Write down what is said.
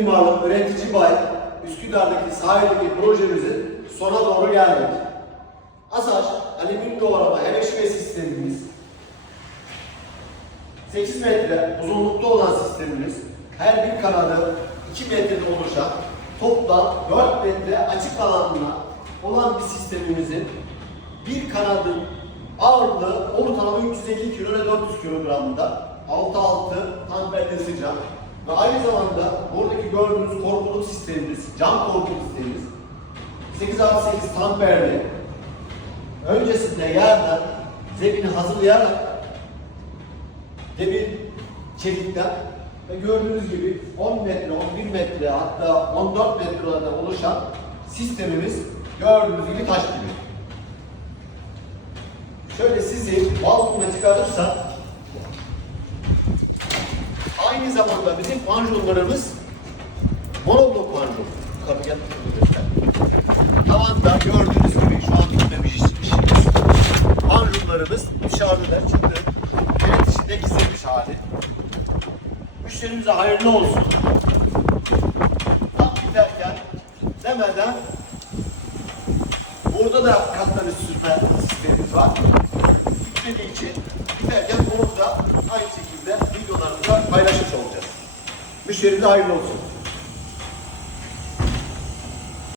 mimarlık üretici bay Üsküdar'daki sahildeki projemizin sona doğru geldik. ASAŞ alüminyum doğrama eleşme sistemimiz 8 metre uzunlukta olan sistemimiz her bir kanadı 2 metrede oluşan toplam 4 metre açık alanına olan bir sistemimizin bir kanadın ağırlığı ortalama 350 kilo ile 400 kilogramda 6-6 tam belli sıcak ve aynı zamanda buradaki gördüğünüz korkuluk sistemimiz, cam korkuluk sistemimiz 8 artı 8 tamperli öncesinde yerden zemini hazırlayarak demir çelikten ve gördüğünüz gibi 10 metre, 11 metre hatta 14 metrelerde oluşan sistemimiz gördüğünüz gibi taş gibi. Şöyle sizi balkona çıkarırsa aynı zamanda bizim panjurlarımız monoblok panjur. Kapıya göster. Tavanda gördüğünüz gibi şu an bitmemiş işimiz. Panjurlarımız dışarıdalar çünkü evet içinde gizlenmiş hali. Müşterimize hayırlı olsun. Tam biterken demeden burada da katlanış sürme sistemimiz var. Bitmediği için biterken onu da aynı şekilde videolarımızda paylaşmış olacağız. Müşterimize hayırlı olsun.